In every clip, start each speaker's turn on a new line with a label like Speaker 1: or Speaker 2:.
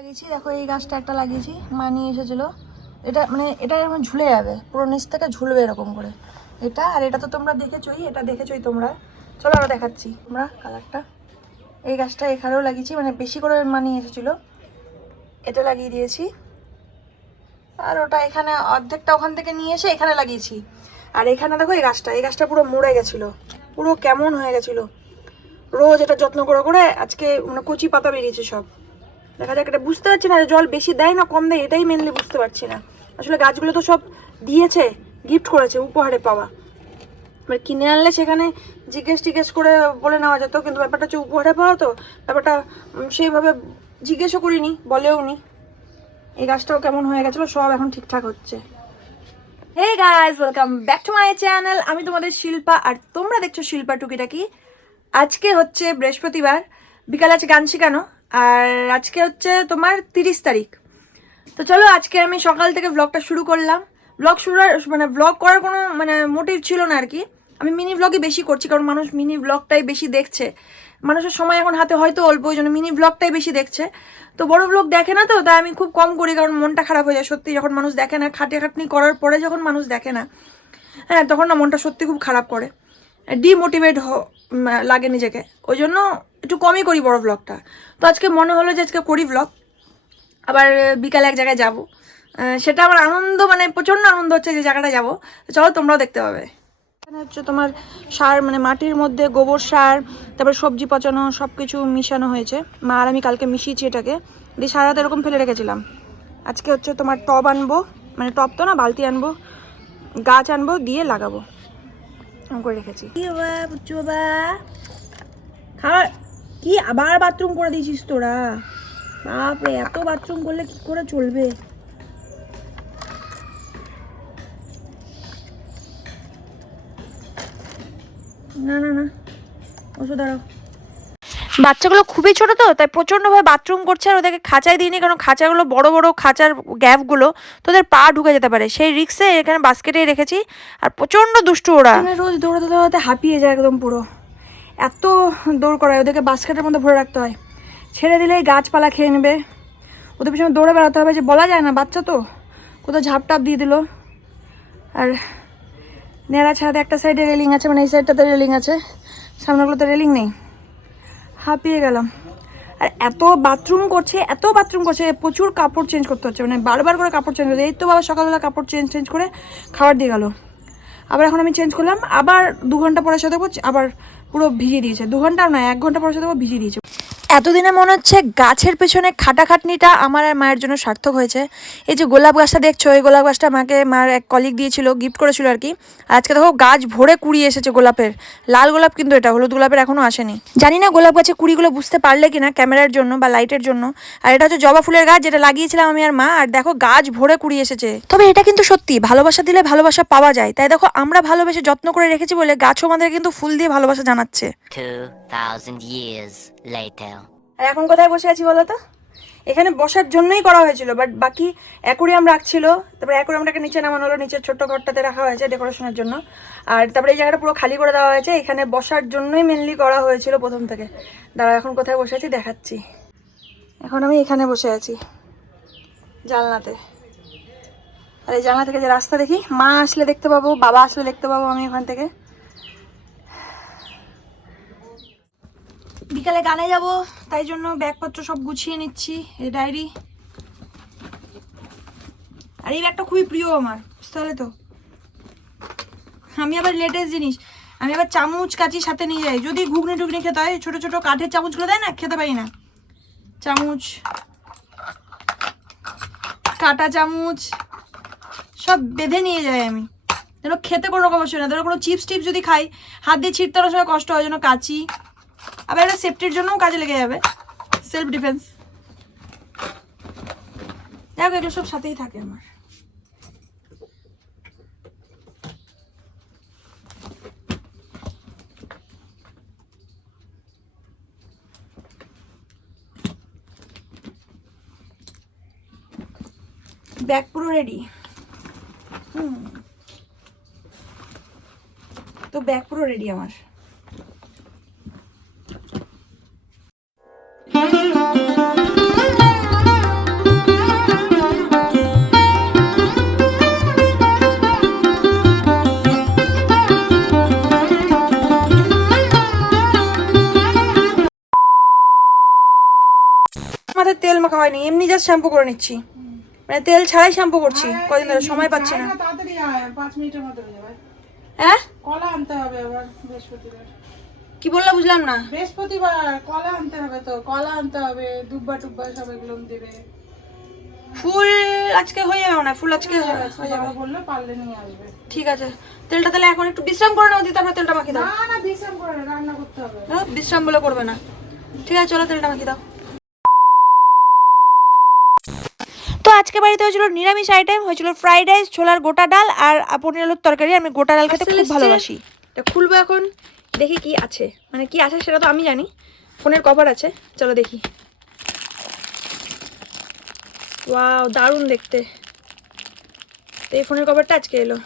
Speaker 1: লাগিয়েছি। দেখো এই গাছটা একটা লাগিয়েছি, মা নিয়ে এসেছিল। এটা মানে এটা এরকম ঝুলে যাবে, পুরো নিচ থেকে ঝুলবে এরকম করে। এটা, আর এটা তো তোমরা দেখেছোই, এটা দেখেছোই তোমরা। চলো আরও দেখাচ্ছি তোমরা কালারটা। এই গাছটা এখানেও লাগিয়েছি মানে বেশি করে মা নিয়ে এসেছিল। এটা লাগিয়ে দিয়েছি। আর ওটা এখানে অর্ধেকটা ওখান থেকে নিয়ে এসে এখানে লাগিয়েছি। আর এখানে দেখো এই গাছটা এই গাছটা পুরো মরে গেছিল। পুরো কেমন হয়ে গেছিল। রোজ এটা যত্ন করে করে আজকে মানে কচি পাতা বেরিয়েছে সব। দেখা যাক, এটা বুঝতে পারছি না, জল বেশি দেয় না, কম দেয়, এটাই মেনলি বুঝতে পারছি না। আসলে গাছগুলো তো সব দিয়েছে গিফট করেছে, উপহারে পাওয়া। এবার কিনে আনলে সেখানে জিজ্ঞেস টিজ্ঞেস করে বলে নেওয়া যেত, কিন্তু ব্যাপারটা হচ্ছে উপহারে পাওয়া তো, ব্যাপারটা সেইভাবে জিজ্ঞেসও করিনি, বলেও নি। এই গাছটাও কেমন হয়ে গেছিল, সব এখন ঠিকঠাক হচ্ছে। Hey guys welcome back to my channel আমি তোমাদের শিল্পা, আর তোমরা দেখছ শিল্পা টুকিটাকি। আজকে হচ্ছে বৃহস্পতিবার, বিকালে আছে গান শেখানো। আর আজকে হচ্ছে তোমার তিরিশ তারিখ। তো চলো, আজকে আমি সকাল থেকে ব্লগটা শুরু করলাম। ব্লগ শুরু মানে ব্লগ করার কোনো মানে মোটিভ ছিল না আর কি আমি মিনি ব্লগই বেশি করছি, কারণ মানুষ মিনি ব্লগটাই বেশি দেখছে। মানুষের সময় এখন হাতে হয়তো অল্প, ওই জন্য মিনি ব্লগটাই বেশি দেখছে। তো বড় ব্লগ দেখে না তো, তাই আমি খুব কম করি, কারণ মনটা খারাপ হয়ে যায় সত্যি। যখন মানুষ দেখে না, খাটে খাটনি করার পরে যখন মানুষ দেখে না হ্যাঁ তখন না মনটা সত্যি খুব খারাপ করে। ডিমোটিভেট লাগে নিজেকে। ওই জন্য একটু কমই করি বড় ব্লগটা তো আজকে মনে হলো যে আজকে করি ব্লগ আবার বিকালে এক জায়গায় যাব। সেটা আমার আনন্দ মানে প্রচণ্ড আনন্দ হচ্ছে যে জায়গাটা যাব। চলো তোমরাও দেখতে পাবে। এখানে হচ্ছে তোমার সার মানে মাটির মধ্যে গোবর সার, তারপর সবজি পচানো সব কিছু মিশানো হয়েছে। মা আর আমি কালকে মিশিয়েছি এটাকে। দিয়ে সারা রাত এরকম ফেলে রেখেছিলাম। আজকে হচ্ছে তোমার টব আনব মানে টব তো না, বালতি আনব, গাছ আনব, দিয়ে লাগাবো। করে রেখেছি। কি আবার বাথরুম করে দিয়েছিস তোরা? বাপরে, এত বাথরুম করলে কি করে চলবে? না না না। ওষুধ দাঁড়াও। বাচ্চাগুলো খুবই ছোট তো, তাই প্রচণ্ডভাবে বাথরুম করছে আর ওদেরকে খাঁচায় দিইনি কারণ খাঁচাগুলো বড় বড় খাঁচার গ্যাপগুলো তোদের পা ঢুকে যেতে পারে। সেই রিক্সে এখানে বাস্কেটেই রেখেছি আর প্রচণ্ড দুষ্টু ওরা। রোজ দৌড়াতে দৌড়াতে হাঁপিয়ে যায় একদম পুরো। এত দৌড় করায় ওদেরকে বাস্কেটের মধ্যে ভরে রাখতে হয়। ছেড়ে দিলেই গাছপালা খেয়ে নেবে। ওদের পিছনে দৌড়ে বেড়াতে হবে যে বলা যায় না, বাচ্চা তো। কোথাও ঝাপ টাপ দিয়ে দিল। আর নেড়া ছাড়াতে একটা সাইডে রেলিং আছে মানে এই সাইডটাতে রেলিং আছে। সামনেগুলোতে রেলিং নেই। হাঁপিয়ে গেলাম। আর এত বাথরুম করছে, এত বাথরুম করছে প্রচুর কাপড় চেঞ্জ করতে হচ্ছে। মানে বারবার করে কাপড় চেঞ্জ করছে। এই তো বাবা সকালবেলা কাপড় চেঞ্জ চেঞ্জ করে খাবার দিয়ে গেল। আবার এখন আমি চেঞ্জ করলাম। আবার দু ঘণ্টা পরে সাথে আবার পুরো ভিজিয়ে দিয়েছে। দু ঘণ্টা নয়, এক ঘণ্টা পরে সাথে ভিজিয়ে দিয়েছে। এতদিনে মনে হচ্ছে গাছের পেছনে খাটাখাটনিটা আমার আর মায়ের জন্য সার্থক হয়েছে। এই যে গোলাপ গাছটা দেখছ এই গোলাপ গাছটা মাকে মার এক কলিগ দিয়েছিল গিফট করেছিল আর কি। আজকে দেখো গাছ ভরে কুড়ি এসেছে গোলাপের। লাল গোলাপ কিন্তু এটা হলুদ গোলাপের এখনও আসেনি। জানি না গোলাপ গাছে কুড়িগুলো বুঝতে পারলে কিনা ক্যামেরার জন্য বা লাইটের জন্য। আর এটা হচ্ছে জবা ফুলের গাছ যেটা লাগিয়েছিলাম আমি আর মা আর দেখো গাছ ভরে কুড়ি এসেছে। তবে এটা কিন্তু সত্যি ভালোবাসা দিলে ভালোবাসা পাওয়া যায়। তাই দেখো আমরা ভালোবেসে যত্ন করে রেখেছি বলে গাছও আমাদের কিন্তু ফুল দিয়ে ভালোবাসা জানাচ্ছে।
Speaker 2: 2,000 years later.
Speaker 1: আর এখন কোথায় বসে আছি বলো তো? এখানে বসার জন্যই করা হয়েছিল বাট বাকি অ্যাকুরিয়াম রাখছিল। তারপরে অ্যাকুরিয়ামটাকে নিচে নামানো হলো, নিচের ছোট্ট ঘরটাতে রাখা হয়েছে ডেকোরেশনের জন্য। আর তারপরে এই জায়গাটা পুরো খালি করে দেওয়া হয়েছে, এখানে বসার জন্যই মেনলি করা হয়েছিল প্রথম থেকে। দাঁড়া এখন কোথায় বসে আছি দেখাচ্ছি। এখন আমি এখানে বসে আছি, জানলাতে। আর এই জানলা থেকে যে রাস্তা দেখি, মা আসলে দেখতে পাবো, বাবা আসলে দেখতে পাবো আমি ওখান থেকে। বিকালে গানে যাব, তাই জন্য ব্যাগপত্র সব গুছিয়ে নিচ্ছি, এই ডায়েরি। আর এই ব্যাগটা খুবই প্রিয় আমার, বুঝতে পারলে তো? আমি আবার লেটেস্ট জিনিস, আমি আবার চামচ কাচি সাথে নিয়ে যাই, যদি ঘুগনি টুগনি খেতে হয়, ছোটো ছোটো কাঠের চামচগুলো দেয় না, খেতে পারি না। চামচ, কাটা চামচ, সব বেঁধে নিয়ে যাই আমি। যেন খেতে কোনো রকম অবশ্যই না ধরো কোনো চিপস টিপস যদি খাই, হাত দিয়ে ছিটতে সময় কষ্ট হয়, যেন কাচি আবার এটা সেফটির জন্যও কাজে লেগে যাবে। সেলফ ডিফেন্স দেখো, এগুলো সব সাথেই থাকে আমার। ব্যাগ পুরো রেডি হুম। তো ব্যাগ পুরো রেডি আমার। মাখা হয়নি এমনি জাস্ট শ্যাম্পু করে নিচ্ছি। মানে তেল ছাড়াই শ্যাম্পু করছি কদিন ধরে সময় পাচ্ছি না।
Speaker 3: হয়ে
Speaker 1: হ্যাঁ?
Speaker 3: কলা আনতে হবে আবার বৃহস্পতিবার।
Speaker 1: কি বললা বুঝলাম না।
Speaker 3: বৃহস্পতিবার কলা আনতে হবে তো কলা আনতে হবে দুব্বা টুব্বা সব এগুলো দেবে।
Speaker 1: ফুল আজকে হয়ে যাবে না ফুল আজকে হয়ে যাবে
Speaker 3: বলল পারলে নিয়ে আসবে।
Speaker 1: ঠিক আছে তেলটা তাহলে এখন একটু বিশ্রাম করে নাও দিয়ে তারপর তেলটা মাখিয়ে দাও।
Speaker 3: না না বিশ্রাম করে রান্না করতে হবে।
Speaker 1: বিশ্রাম বলে করবে না। ঠিক আছে চলো তেলটা মাখিয়ে দাও। আজকে বাড়িতে হয়েছিল নিরামিষ আইটেম হয়েছিল ফ্রাইড রাইস ছোলার গোটা ডাল আর পনির আলুর তরকারি। আমি গোটা ডাল খেতে খুব ভালোবাসি। এটা খুলবো এখন দেখি কি আছে। মানে কি আছে সেটা তো আমি জানি। ফোনের কভার আছে চলো দেখি। ওয়াও দারুণ দেখতে। তো এই ফোনের কভারটা আজকে এলো।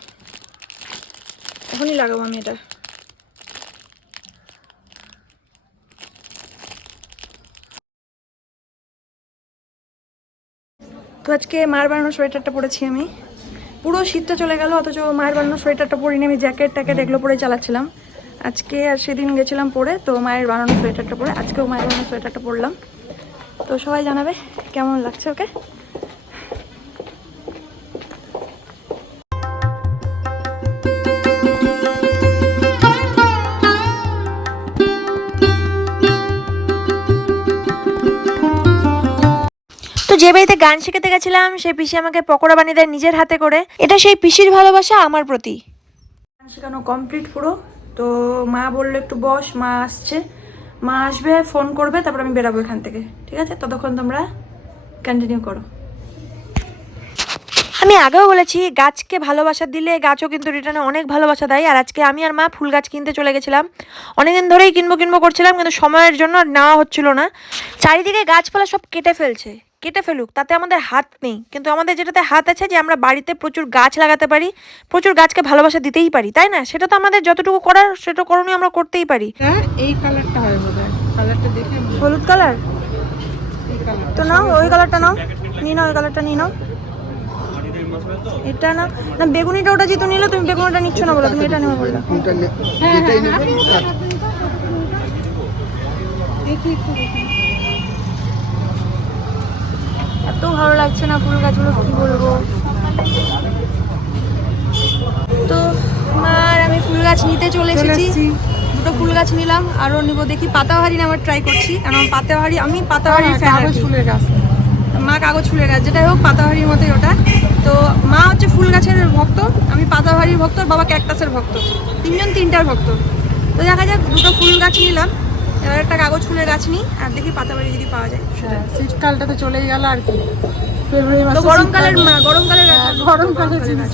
Speaker 1: এখনই লাগাবো আমি এটা। তো আজকে মায়ের বানানো সোয়েটারটা পরেছি আমি। পুরো শীতটা চলে গেল, অথচ মায়ের বানানো সোয়েটারটা পরিনি, আমি জ্যাকেট ট্যাকেট এগুলো পরে চালাচ্ছিলাম। আজকে আর সেদিন গেছিলাম পরে, তো মায়ের বানানো সোয়েটারটা পরে আজকেও মায়ের বানানো সোয়েটারটা পরলাম। তো সবাই জানাবে কেমন লাগছে ওকে? তো যে বাড়িতে গান শিখাতে গেছিলাম সেই পিসি আমাকে পকোড়া বানিয়ে দেয় নিজের হাতে করে। এটা সেই পিসির ভালোবাসা আমার প্রতি। গান শেখানো কমপ্লিট পুরো। তো মা বলল একটু বস মা আসছে। মা আসবে ফোন করবে তারপর আমি বেরাবো এখান থেকে। ঠিক আছে? ততক্ষণ তোমরা কন্টিনিউ করো। আমি আগেও বলেছি গাছকে ভালোবাসা দিলে গাছও কিন্তু রিটার্নে অনেক ভালোবাসা দেয়। আর আজকে আমি আর মা ফুল গাছ কিনতে চলে গেছিলাম। অনেকদিন ধরেই কিনবো কিনবো করছিলাম কিন্তু সময়ের জন্য আর নেওয়া হচ্ছিল না। চারিদিকে গাছপালা সব কেটে ফেলছে। কেটে ফেলুক তাতে আমাদের হাত নেই। কিন্তু আমাদের যেটাতে হাত আছে যে আমরা বাড়িতে প্রচুর গাছ লাগাতে পারি প্রচুর গাছকে ভালোবাসা দিতেই পারি তাই না? সেটা তো আমাদের যতটুকু করার সেটা করণীয় আমরা করতেই পারি।
Speaker 3: হ্যাঁ এই কালারটা হয় কালারটা দেখে
Speaker 1: হলুদ কালার তো নাও ওই কালারটা নাও। নিয়ে নাও ওই কালারটা নিয়ে নাও। এটা না না বেগুনিটা ওটা যেহেতু নিলে তুমি বেগুনিটা নিচ্ছ না বলো তুমি এটা নেবে বলল।
Speaker 4: কোনটা নে-
Speaker 3: হ্যাঁ।
Speaker 4: যেটাই
Speaker 3: হ্যাঁ দেখি একটু দেখি
Speaker 1: এত ভালো লাগছে না ফুল গাছগুলো কি বলব? তো মার আমি ফুল গাছ নিতে চলে এসেছি। দুটো ফুল গাছ নিলাম আরও নিব। দেখি পাতাবাহারি নেওয়ার ট্রাই করছি। কারণ পাতাবাহারি আমি পাতাবাহারির ফ্যান
Speaker 3: হ্যাঁ, কাগজ ফুলের গাছ।
Speaker 1: মা কাগজ ফুলের গাছ যেটাই হোক পাতাবাহারির মতোই ওটা। তো মা হচ্ছে ফুল গাছের ভক্ত আমি পাতাবাহারির ভক্ত বাবা ক্যাকটাসের ভক্ত। তিনজন তিনটার ভক্ত। তো দেখা যাক দুটো ফুল গাছ নিলাম। এবার একটা কাগজ ফুলের গাছ নিই আর দেখি পাতাবাহারি যদি পাওয়া যায়।
Speaker 3: হ্যাঁ, শীতকালটা তো চলেই গেল আর কি। ফেব্রুয়ারি মাসে
Speaker 1: গরমকালের গরমকালের গাছ
Speaker 3: গরমকালের জিনিস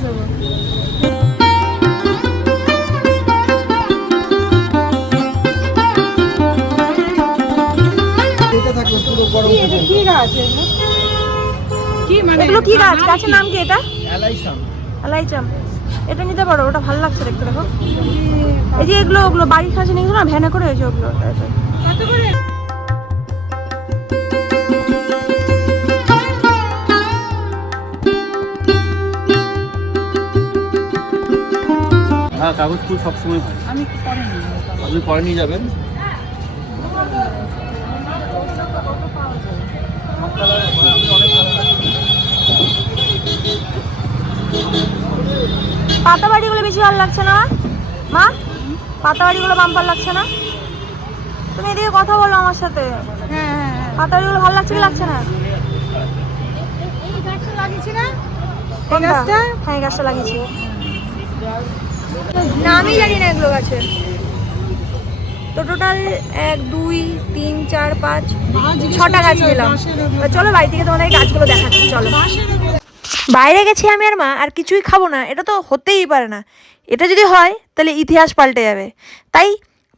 Speaker 3: কি মানে
Speaker 1: এগুলো? কি গাছ? গাছের নাম কি এটা?
Speaker 4: এলাইসাম
Speaker 1: এলাইচাম এটা নিতে পারো ওটা ভালো লাগছে দেখতে দেখো। এই যে এগুলো ওগুলো বাড়ির কাছে নিয়ে না ভ্যানে করে হয়েছে ওগুলো।
Speaker 3: কত করে?
Speaker 5: হ্যাঁ কাগজ ফুল সবসময়
Speaker 3: আমি পরে নিয়ে
Speaker 5: আপনি পরে নিয়ে যাবেন।
Speaker 1: পাতা বাড়িগুলো বেশি ভালো লাগছে না মা? পাতা বাড়িগুলো বাম্পার লাগছে না? তুমি এদিকে কথা বলো আমার সাথে।
Speaker 3: হ্যাঁ হ্যাঁ হ্যাঁ।
Speaker 1: পাতা বাড়িগুলো ভালো লাগছে কি লাগছে না? হ্যাঁ গাছটা লাগিয়েছি। জানি না এগুলো গাছের তো টোটাল এক দুই তিন চার পাঁচ ছটা গাছ নিলাম। চলো বাড়ি থেকে তোমাদের গাছগুলো দেখাচ্ছি চলো। বাইরে গেছি আমি আর মা, আর কিছুই খাব না, এটা তো হতেই পারে না। এটা যদি হয়, তাহলে ইতিহাস পাল্টে যাবে। তাই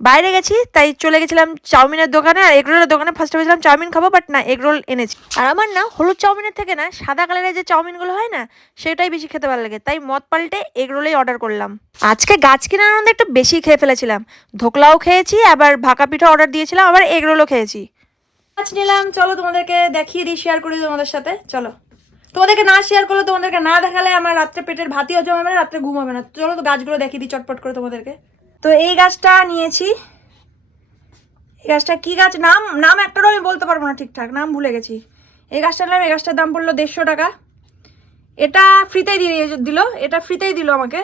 Speaker 1: বাইরে গেছি, তাই চলে গেছিলাম চাউমিনের দোকানে, আর এগরোলের দোকানে ফার্স্টে ভেবেছিলাম চাউমিন খাব বাট না এগরোল এনেছি। আর আমার না, হলুদ চাউমিনের থেকে না, সাদা কালারের যে চাউমিনগুলো হয় না, সেটাই বেশি খেতে ভালো লাগে। তাই মদ পাল্টে এগরোলেই অর্ডার করলাম। আজকে গাছ কেনার আনন্দে একটু বেশি খেয়ে ফেলেছিলাম। ধোকলাও খেয়েছি, আবার ভাকা পিঠা অর্ডার দিয়েছিলাম, আবার এগরোলও খেয়েছি। গাছ নিলাম, চলো তোমাদেরকে দেখিয়ে দিই শেয়ার করি তোমাদের সাথে, চলো। তোমাদেরকে না শেয়ার করলে, তোমাদেরকে না দেখালে আমার রাত্রে পেটের ভাতই হজম হবে না, রাত্রে ঘুম হবে না। চলো তো গাছগুলো দেখিয়ে দিই চটপট করে তোমাদেরকে। তো এই গাছটা নিয়েছি। এই গাছটা কি গাছ? নাম নাম একটারও আমি বলতে পারব না ঠিকঠাক, নাম ভুলে গেছি। এই গাছটা নিলাম এই গাছটার দাম পড়ল দেড়শো টাকা। এটা ফ্রিতেই দিয়ে দিল, এটা ফ্রিতেই দিল আমাকে।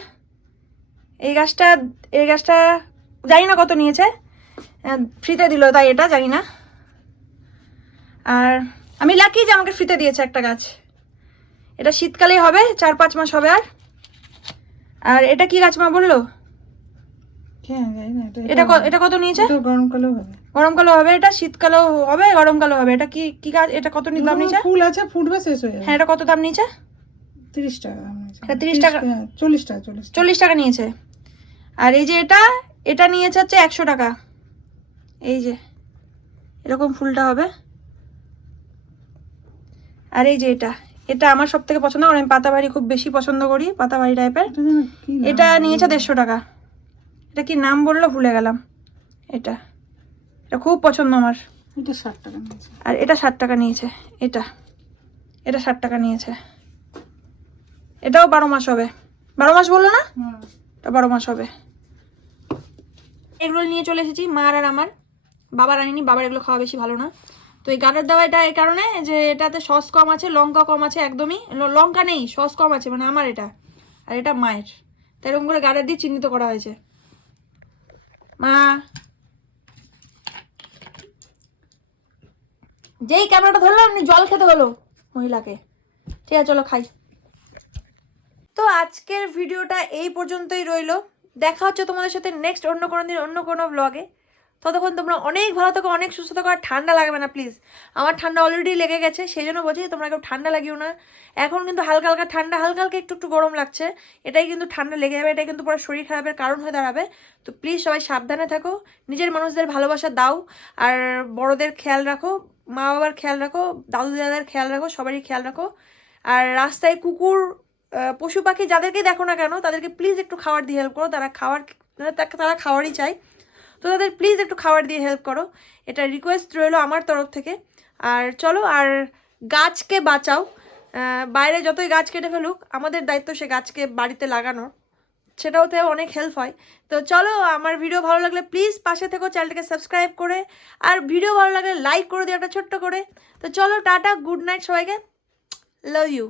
Speaker 1: এই গাছটা এই গাছটা জানি না কত নিয়েছে। ফ্রিতে দিল তাই এটা, জানি না। আর আমি লাকি যে আমাকে ফ্রিতে দিয়েছে একটা গাছ। এটা শীতকালেই হবে চার পাঁচ মাস হবে আর। আর এটা কি গাছ মা বলল?
Speaker 3: হ্যাঁ এটা
Speaker 1: এটা কত নিয়েছে?
Speaker 3: গরমকালেও হবে।
Speaker 1: গরমকালেও হবে এটা শীতকালেও হবে গরমকালেও হবে। এটা কি কি গাছ এটা কত দাম নিয়েছে?
Speaker 3: ফুল আছে ফুটবে শেষ হয়ে যাবে।
Speaker 1: হ্যাঁ এটা কত দাম নিয়েছে?
Speaker 3: তিরিশ টাকা দাম নিয়েছে।
Speaker 1: এটা 30 টাকা?
Speaker 3: হ্যাঁ, চল্লিশ টাকা চল্লিশ টাকা।
Speaker 1: চল্লিশ টাকা নিয়েছে। আর এই যে এটা এটা নিয়েছে হচ্ছে একশো টাকা। এই যে এরকম ফুলটা হবে। আর এই যে এটা এটা আমার সব থেকে পছন্দ কারণ আমি পাতাবাড়ি খুব বেশি পছন্দ করি পাতাবাড়ি টাইপের
Speaker 3: এটা
Speaker 1: নিয়েছে দেড়শো টাকা। এটা কি নাম বলল? ভুলে গেলাম। এটা। এটা খুব পছন্দ আমার।
Speaker 3: এটা ষাট টাকা নিয়েছে।
Speaker 1: আর এটা ষাট টাকা নিয়েছে। এটা। এটা ষাট টাকা নিয়েছে। এটাও বারো মাস হবে। বারো মাস বলল না? এটা বারো মাস হবে। এগুলো নিয়ে চলে এসেছি মার আর আমার। বাবার আনিনি বাবার এগুলো খাওয়া বেশি ভালো না। তো এই গাটার দেওয়া এটা এই কারণে যে এটাতে সস কম আছে, লঙ্কা কম আছে, একদমই লঙ্কা নেই, সস কম আছে মানে আমার এটা। আর এটা মায়ের। তাই এরকম করে গাটার দিয়ে চিহ্নিত করা হয়েছে। মা। যেই ক্যামেরাটা ধরলাম এমনি জল খেতে হলো মহিলাকে। ঠিক আছে, চলো খাই। তো আজকের ভিডিওটা এই পর্যন্তই রইল। দেখা হচ্ছে তোমাদের সাথে নেক্সট অন্য কোনো দিন, অন্য কোনো ব্লগে ততক্ষণ তোমরা অনেক ভালো থাকো, অনেক সুস্থ থাকো, আর ঠান্ডা লাগবে না প্লিজ আমার ঠান্ডা অলরেডি লেগে গেছে, সেই জন্য বলছি তোমরা কেউ ঠান্ডা লাগিও না। এখন কিন্তু হালকা হালকা ঠান্ডা, হালকা হালকা একটু একটু গরম লাগছে। এটাই কিন্তু ঠান্ডা লেগে যাবে, এটাই কিন্তু পুরো শরীর খারাপের কারণ হয়ে দাঁড়াবে। তো প্লিজ সবাই সাবধানে থাকো, নিজের মানুষদের ভালোবাসা দাও। আর বড়দের খেয়াল রাখো, মা বাবার খেয়াল রাখো, দাদু দাদার খেয়াল রাখো, সবারই খেয়াল রাখো। আর রাস্তায় কুকুর পশু পাখি যাদেরকেই দেখো না কেন, তাদেরকে প্লিজ একটু খাবার দিয়ে হেল্প করো। তারা মানে তারা খাওয়ারই চায়। তো তাদের প্লিজ একটু খাবার দিয়ে হেল্প করো। এটা রিকোয়েস্ট রইল আমার তরফ থেকে। আর চলো, আর গাছকে বাঁচাও। বাইরে যতই গাছ কেটে ফেলুক, আমাদের দায়িত্ব সে গাছকে বাড়িতে লাগানোর। সেটাওতে অনেক হেল্প হয়। তো চলো, আমার ভিডিও ভালো লাগলে প্লিজ পাশে থেকো চ্যানেলটাকে সাবস্ক্রাইব করে। আর ভিডিও ভালো লাগলে লাইক করে দিও একটা ছোট্ট করে। তো চলো, টাটা গুড নাইট সবাইকে। Love you